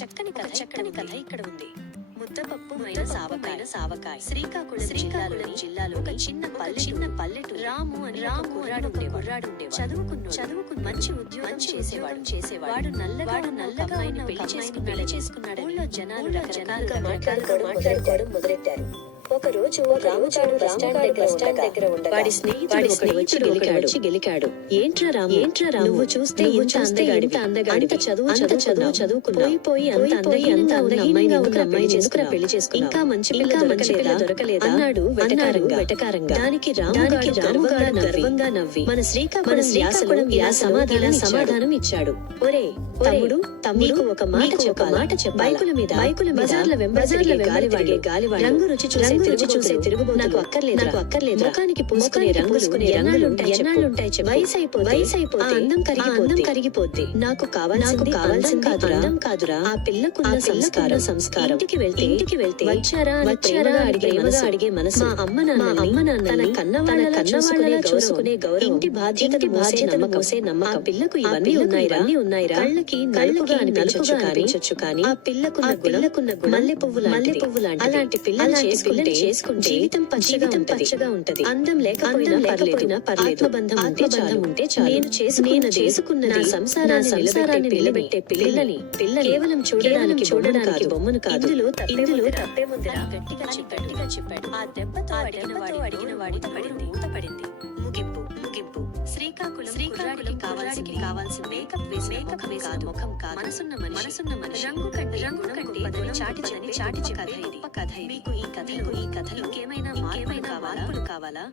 చక్కని కథ ఇక్కడ ఉంది. ముద్దపప్పు మైన సావకాయ. శ్రీకాకుళం జిల్లాలో ఒక చిన్న పల్లెటూరు. రాము అని కుర్రాడు ఉండేవాడు. చదువుకున్న మంచి ఉద్యోగం చేసేవాడు. వాడు నల్లగా పెళ్లి చేసుకున్నాడు. ఊళ్ళో జనాలు రకరకాలుగా మాట్లాడుకోవడం మొదలెట్టారు. ఒక రోజు రాముగాడు బస్టాండ్ దగ్గర ఉండగా వాడి స్నేహితుడు వచ్చి గెలికాడు. ఏంట్రా రాము, నువ్వు చూస్తే ఇంత అందగాడి, అంత చదువు చదువుకున్నావు, పోయి అంత అందంగా ఉన్న అమ్మాయిని ఎందుకురా పెళ్లి చేసుకున్నావు? ఇంకా మంచి పిల్ల దొరకలేదా అన్నాడు వెటకారంగా. దానికి రాముగాడు గర్వంగా నవ్వి మన శ్రీకాకుళం సమాధానం ఇచ్చాడు. ఒరే తమ్ముడు, నీకు ఒక మాట చెప్పాలి. బైకుల మీద బజార్ల వెంబడి గాలివాడి రంగు రుచి చూసే తిరుగుబోతు నాకు అక్కర్లేదు. ముఖానికి పూసుకునే రంగులు ఎన్నాళ్ళుంటాయి? వయసు అయిపోతే అందం కరిగిపోద్ది. నాకు కావాల్సింది అందం కాదురా, ఆ పిల్లకున్న సంస్కారం. ఇంటికి వెళ్తే వచ్చారా అడిగే మనసు. మా అమ్మ నాన్న తన కన్నవాళ్ళలా చూసుకునే గౌరవం, ఇంటి బాధ్యత మోసే నమ్మకం. ఆ పిల్లకు ఇవన్నీ ఉన్నాయిరా. కళ్ళకి నలుపుగా అనిపించొచ్చు కానీ ఆ పిల్లకున్న మల్లె పువ్వు లాంటి అలాంటి పిల్లలు చేసుకుంటే జీవితం పచ్చగా ఉంటది. అందం లేకపోయినా పర్లేదు, ఆత్మబంధం ఉంటే చాలు. నేను చేసుకున్న నా సంసారాన్ని నిలబెట్టే పిల్లని కేవలం చూడడానికి బొమ్మను కాదు. ఇందులో తప్పేముందిరా గట్టిగా చెప్పాడు. ఆ దెబ్బతో అడిగిన వాడి మూత పడింది. ముగింపు. శ్రీకాకుళం కావాల్సిన మేకప్ వేసిన ముఖం కాదు, మనసున్న మనిషి. రంగు కంటే చాటి కథ ఇది. మీకు ఈ కథలు ఇంకేమైనా మార్పులు కావాలా?